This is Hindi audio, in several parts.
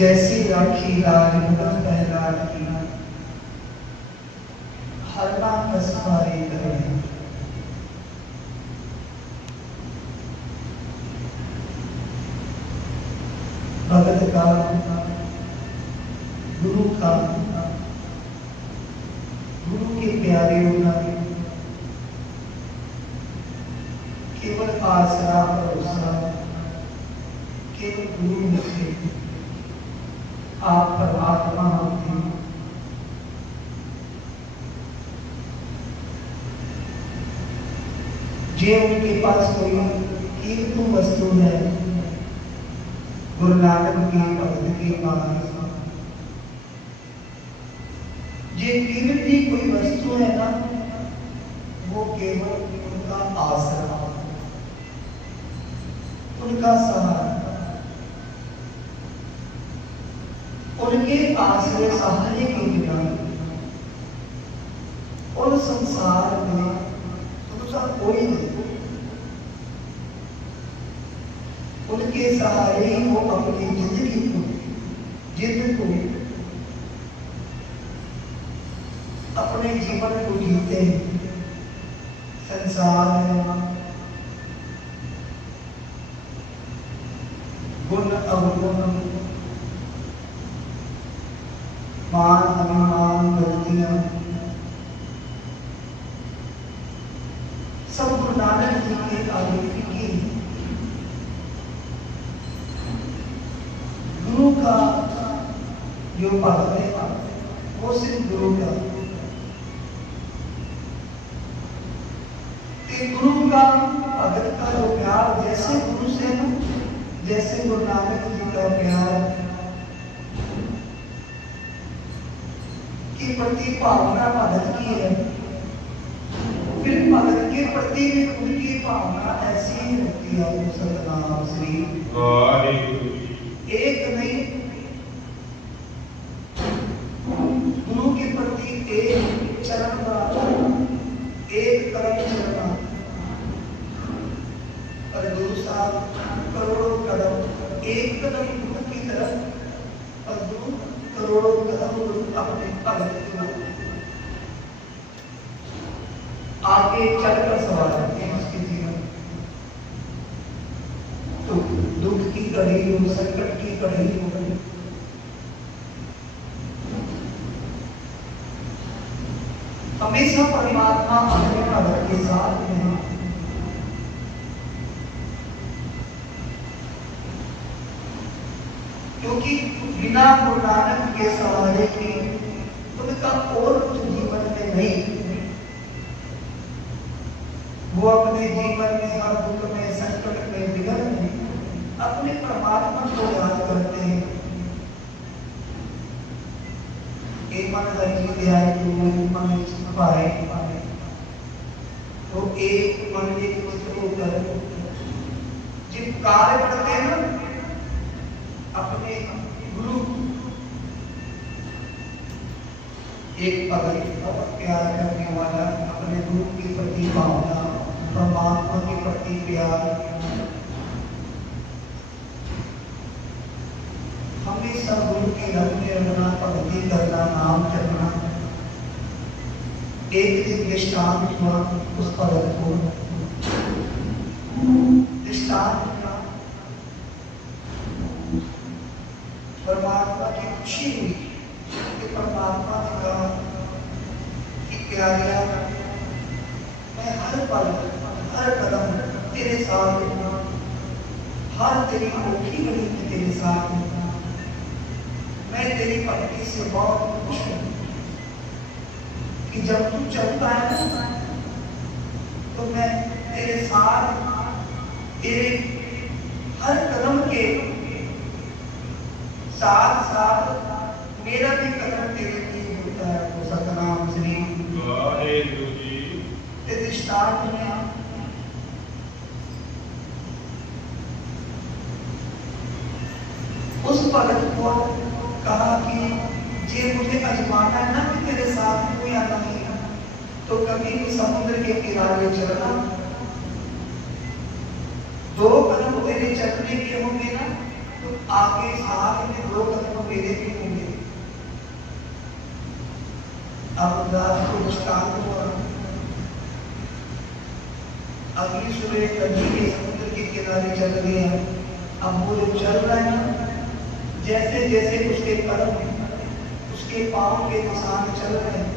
जैसी राखी लाल पहला की हरना कसमारी करे। भगत का गुरु का गुरु के प्यारे होना केवल आसरा भरोसा केवल गुरु में से आप परमात्मा होते हैं। जे उनके पास कोई कीमती वस्तु है, गुरु नानक के भगत के पास जे कीमती कोई वस्तु है ना, वो केवल उनका आसरा, उनका सहारा। उनके आसरे सहारे के बिना और संसार में दूसरा कोई नहीं। उनके सहारे ही वो अपनी जिंदगी को अपने जीवन को जीते हैं। संसार में गुण अवगुण, मान अभिमान, गलतियां सब गुरु नानक जी के आलोकी की। गुरु का जो भक्त है वो सिर्फ गुरु का, गुरु का भगत का जो प्यार जैसे गुरु से ना, जैसे गुरु नानक जी का प्यार के प्रति भावना भगत की है, फिर भगत के प्रति भी उनकी भावना ऐसी ही होती है। सतनाम श्री वाहिगुरु। एक नहीं, गुरु के प्रति एक चरण बढ़ाता, एक कदम चलना, और गुरु साहब करोड़ों कदम, एक कदम गुरु की तरफ और गुरु करोड़ों कदम अपने भगत के आगे चलकर सवार करते हैं उसके जीवन। तो दुख की कड़ी हो, संकट की कड़ी हो, हमेशा परमात्मा अपने भगत के साथ में है। क्योंकि बिना गुरु नानक के सहारे के उनका और कुछ जीवन में नहीं। वो अपने जीवन में हर दुख में, संकट में, विघ्न में अपने परमात्मा को याद करते हैं। एक मन हरि ध्यान मन पाए तो एक मन एक होकर जिन कार्य करते हैं ना, अपने गुरु एक भगत और प्यार करने वाला, अपने गुरु के प्रति भावना, परमात्मा के प्रति प्यार, हमेशा गुरु के रंग में रहना, भक्ति करना, नाम जपना। एक दिन दृष्टांत हुआ उस भगत को, दृष्टांत परमात्मा की खुशी हुई कि परमात्मा ने कहा कि प्यारिया, मैं हर पल हर कदम तेरे साथ हूँ, हर तेरी औखी घड़ी में तेरे साथ हूँ। मैं तेरी भक्ति से बहुत खुश हूँ कि जब तू चलता है ना, तो मैं तेरे साथ, तेरे हर कदम के साथ साथ मेरा भी कदम तेरे लिए होता है। वो सतनाम श्री वाहिगुरु जी। दृष्टांत में उस भगत को कहा कि जे मुझे अजमाना है ना कि तेरे साथ कोई आना नहीं, तो कभी भी समुद्र के किनारे चलना, 2 कदम तेरे चलने के होंगे ना, तो आगे साथ में 2 कदम मेरे भी होंगे। अब रात को दृष्टांत हुआ, अगली सुबह नदी के समुद्र के किनारे चल गया। अब वो जो चल रहा है ना, जैसे जैसे उसके कदम उसके पाँव के निशान चल रहे हैं,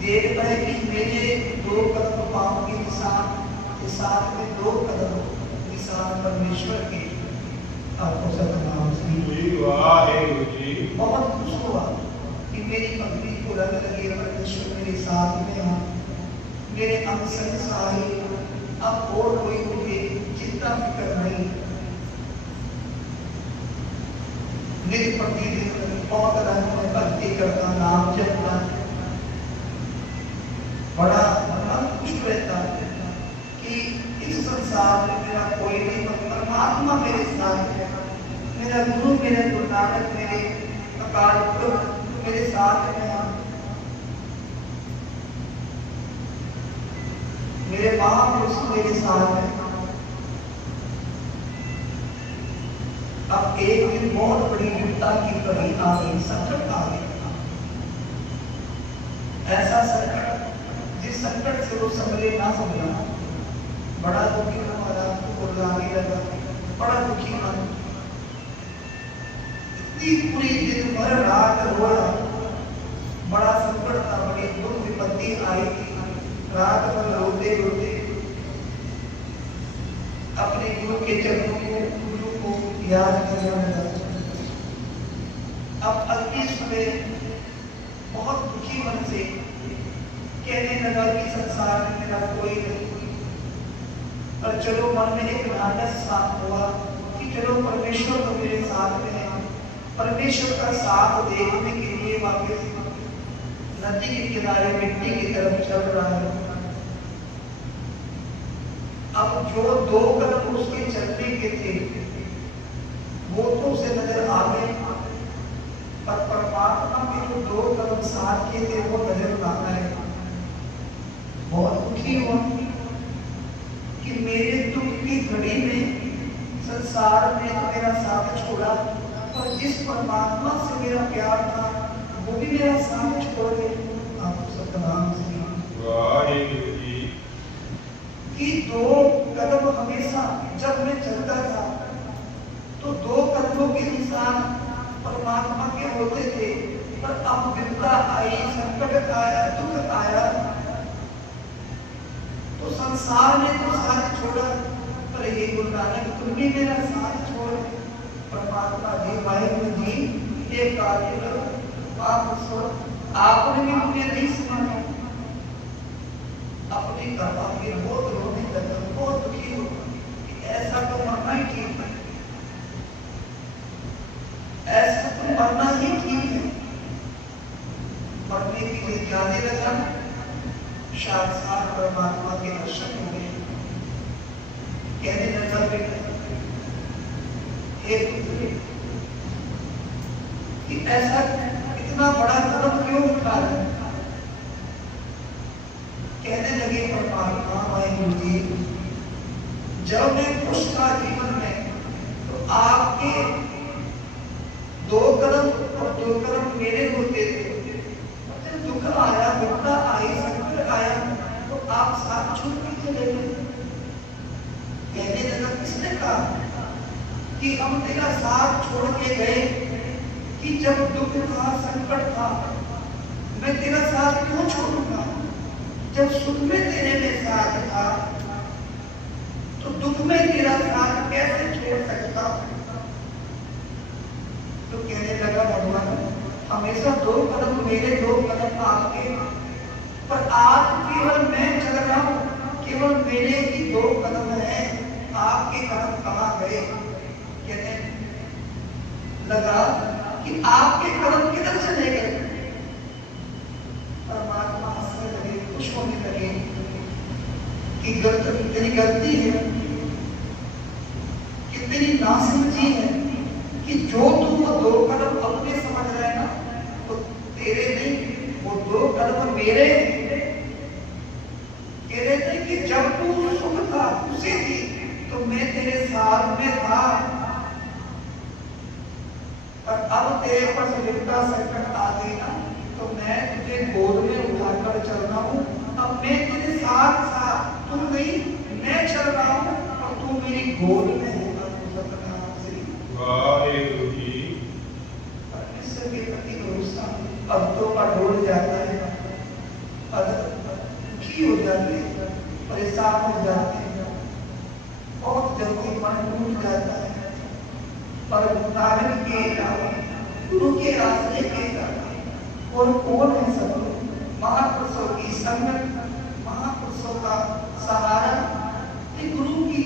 देखता है कि मेरे 2 कदम पाँव के निशान के साथ में 2 कदम निशान परमेश्वर के। आपको सतनाम जी। बहुत खुश हुआ कि मेरी पत्नी को रंग लगे, परमेश्वर मेरे साथ में है, मेरे अंग संग सहाय, अब और कोई मुझे चिंता फिक्र नहीं। मेरी पत्नी बहुत रंग में भक्ति करता, नाम जपता, बड़ा मन खुश रहता कि इस संसार में मेरा कोई नहीं, परमात्मा मेरे साथ है, मेरा गुरु, मेरा गुरु नानक, मेरे अकाल पुरख मेरे साथ में है, मेरे महापुरुष मेरे साथ है। अब एक दिन बहुत बड़ी विपदा की घड़ी आ गई, संकट आ गया। ऐसा संकट जिस संकट से वो संभले ना संभला, बड़ा दुखी हमारा को लाने लगा, बड़ा दुखी मन, इतनी पूरी दिन भर रात रोया, बड़ा संकट था, बड़ी दुख विपत्ति आई थी। रात भर रोते रोते अपने गुरु के चरणों को याद करने लगा। अब अगली सुबह बहुत दुखी मन से कहने लगा कि संसार में मेरा कोई नहीं, पर चलो मन में एक नाटक साफ हुआ कि चलो परमेश्वर तो मेरे साथ में है। परमेश्वर का साथ देखने के लिए वापस नदी के किनारे मिट्टी की तरफ चल रहा है। अब जो 2 कदम उसके चलने के थे वो तो उसे नजर आ गए, पर परमात्मा के जो 2 कदम साथ के थे वो नजर ना आए। बहुत दुखी हुआ कि मेरे दुख की घड़ी में संसार ने तो मेरा साथ छोड़ा, पर जिस परमात्मा से मेरा प्यार था वो भी मेरा साथ छोड़ गए। आपको सतनाम से कि 2 कदम हमेशा जब मैं चलता था तो 2 कदमों के निशान परमात्मा के होते थे, पर अब विपदा आई, संकट आया, दुख आया तो संसार ने तो साथ छोड़ा, पर ये गुरु नानक तुम भी मेरा साथ छोड़। परमात्मा जी, वाहिगुरु जी ये कार्य करो, आप सुनो, आपने भी मुझे नहीं सुना, अपनी कृपा के बहुत रोने लगा, बहुत दुखी हो कि ऐसा तो मरना ही ठीक है, ऐसा तो मरना ही ठीक है। मरने के लिए जाने लगा, साक्षात परमात्मा के दर्शन हो गए। कहने लगा बेटा हे पुत्र कि ऐसा इतना बड़ा कदम क्यों उठा रहे? कहने लगे परमात्मा वाहिगुरु जी, जब मैं खुश था जीवन में तो आपके 2 कदम और 2 कदम मेरे होते थे, जब दुख आया, विपदा आई, संकट आया तो आप साथ छोड़ के चले गए। कहने लगा किसने कहा कि हम तेरा साथ छोड़ के गए, कि जब दुख था, संकट था, मैं तेरा साथ क्यों छोड़ूंगा? जब सुख में तेरे में साथ था तो दुख में तेरा साथ कैसे छोड़ सकता? तो कहने लगा भगवान हमेशा 2 कदम मेरे, 2 कदम आपके, पर आज केवल मैं चल रहा हूँ, केवल मेरे ही 2 कदम हैं, आपके कदम कहाँ गए? कहने लगा कि आपके कदम किधर चले गए? परमात्मा हंसने लगे, खुश होने लगे कि तेरी गलती है, कि तेरी नासमझी है कि जो तू वो 2 कदम अपने समझ रहा है ना, तो तेरे नहीं, वो 2 कदम मेरे। कह रहे थे कि जब तू सुख था, खुशी थी, तो मैं तेरे साथ में था, और अब तेरे पर लिपटा संकट आ गई ना, तो मैं तुझे गोद में उठाकर चल रहा हूँ। अब मैं तेरे साथ साथ, तू नहीं मैं चल रहा हूँ और तू मेरी गोद में होगा। सतनाम श्री वाहेगुरु जी। परमेश्वर के प्रति भरोसा भक्तों का डोल जाता है, दुखी हो जाते हैं, परेशान हो जाते हैं, बहुत जल्दी मन टूट जाता है। पर नानक के अलावा, गुरु के रास्ते के अलावा और कौन है सतगुरु? महापुरुषों की संगत, महापुरुषों का सहारा, गुरु की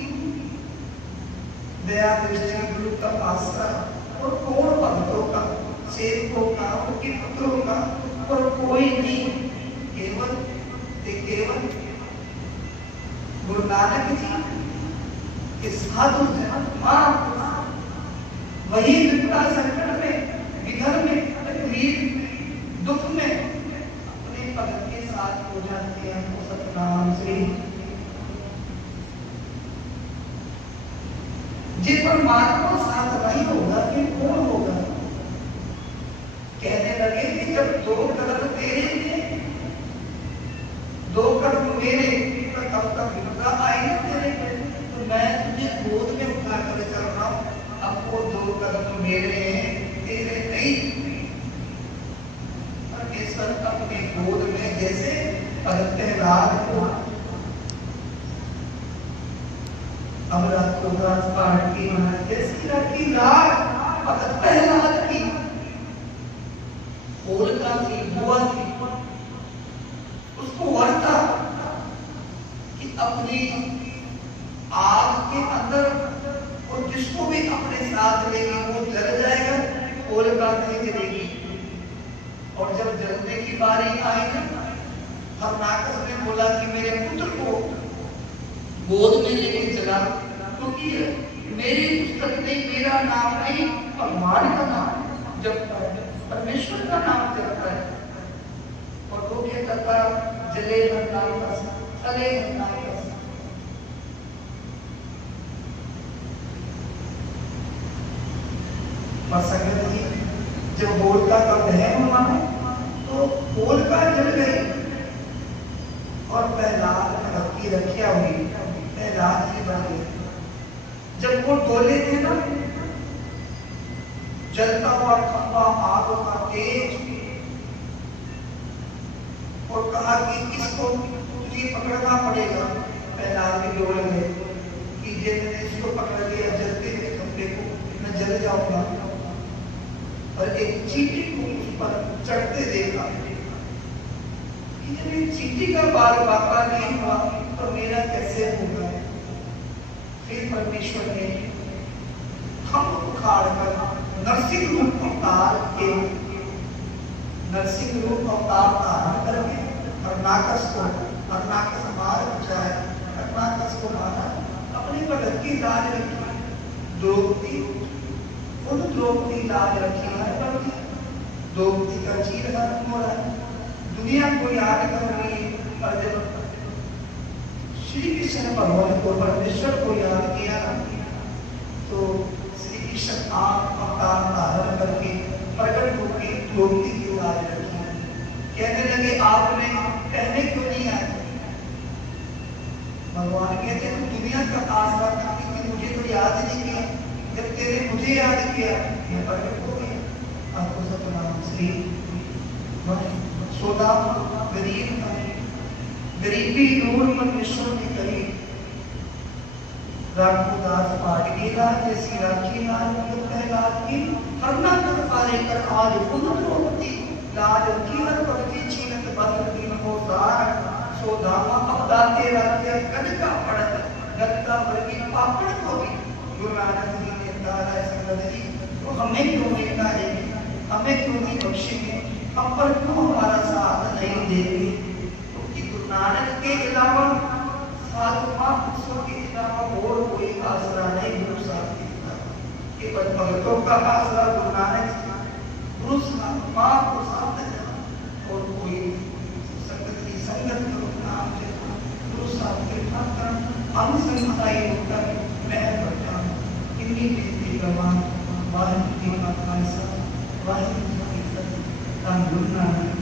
दया दृष्टि, गुरु का आसरा, और कौन भक्तों का, सेवकों का, उनके पुत्रों का, और कोई नहीं। केवल गुरु नानक जी के साधु जन, वही विपदा संकट में, विघ्न में, तकलीफ दुख में अपने भगत के साथ हो जाते हैं। सतनाम श्री जिस परमात्मा साथ नहीं होगा फिर कौन होगा? कहने लगे कि जब दो कदम तेरे थे, दो कदम मेरे, तो कब तक विपदा आई ना तेरे पे, तो मैं तुझे गोद में उठा कर चल रहा हूँ। अब वो दो कदम मेरे हैं, तेरे नहीं। परमेश्वर अपने गोद में जैसे प्रहलाद को, अब रात को दास पाठ की महाराज जैसी रखी रात प्रहलाद की होलिका थी, बुआ थी, उसको वर था कि अपनी आग के अंदर और जिसको भी अपने साथ लेगी वो जल जाएगा, होलिका नहीं जलेगी। और जब जलने की बारी आई ना, हरनाकस ने बोला कि मेरे पुत्र को गोद में लेके चला, क्योंकि मेरी पुस्तक नहीं, मेरा नाम नहीं, भगवान का नाम जपता है, परमेश्वर का नाम जपता है। और वो कहता था जले हरनाकस, चले हरनाकस। और संगत जी, जब होलिका का दहन हुआ तो होलिका जल गई और प्रहलाद की रक्षा हुई, प्रहलाद जी बन गए। जब वो डोले थे ना, जलता हुआ खंभा आग का तेज, और कहा कि इसको तुझे पकड़ना पड़ेगा। प्रहलाद भी डोल गए कि जे मैंने इसको पकड़ लिया जलते हुए खंभे को, मैं जल जाऊंगा। और एक चींटी को उस पर चढ़ते देखा, चींटी का बाल बाका नहीं हुआ तो मेरा कैसे होगा? फिर परमेश्वर ने हम उखाड़ कर नरसिंह रूप अवतार के, नरसिंह रूप अवतार धारण करके हरनाकस को, हरनाकस मार बचाया, हरनाकस को मारा, अपने भगत की लाज रखी। द्रौपदी, खुद द्रौपदी लाज रखी है, द्रौपदी का चीर हरण हो रहा है, दुनिया को याद कर रही है। और जब श्री कृष्ण भगवान को, परमेश्वर को याद किया तो श्री कृष्ण आप अवतार धारण करके प्रकट होकर द्रौपदी की लाज रखी। कहने लगे आपने पहले क्यों नहीं आए? भगवान कहते तू दुनिया का आसरा करती थी, मुझे तो याद नहीं किया, जब तेरे मुझे याद किया मैं प्रकट हो गया। आपको सतनाम श्री। सोदा गरीब था, गरीबी दूर परमेश्वर की करी, राघुदास पाठ की लाज जैसी राखी लाज प्रहलाद की, हरना कर पारे कर आज खुद द्रौपदी लाज की हर पक्षी छीनत बद्र दिन हो सार। सोदामा अवदाते राज्य कनका पड़त, गत्ता वर्गी पापड़ को भी गुरु नानक जी ने दारा संगत जी। तो हमें क्यों नहीं डालेंगे, हमें क्यों नहीं बख्शेंगे, हम पर क्यों हमारा साथ नहीं देंगे? क्योंकि गुरु नानक के अलावा, साधु महापुरुषों के अलावा और कोई आसरा नहीं गुरु साहब के अलावा। केवल भक्तों का आसरा गुरु नानक जी, गुरु महापुरुष और कोई संगत की संगत करो, नाम जपो, गुरु साहब के ठाकर हम संसाई होकर महल बढ़ता। इन्हीं बेटी भगवान वाल्मीकि का ਧੰਨ ਗੁਰੂ ਨਾਨਕ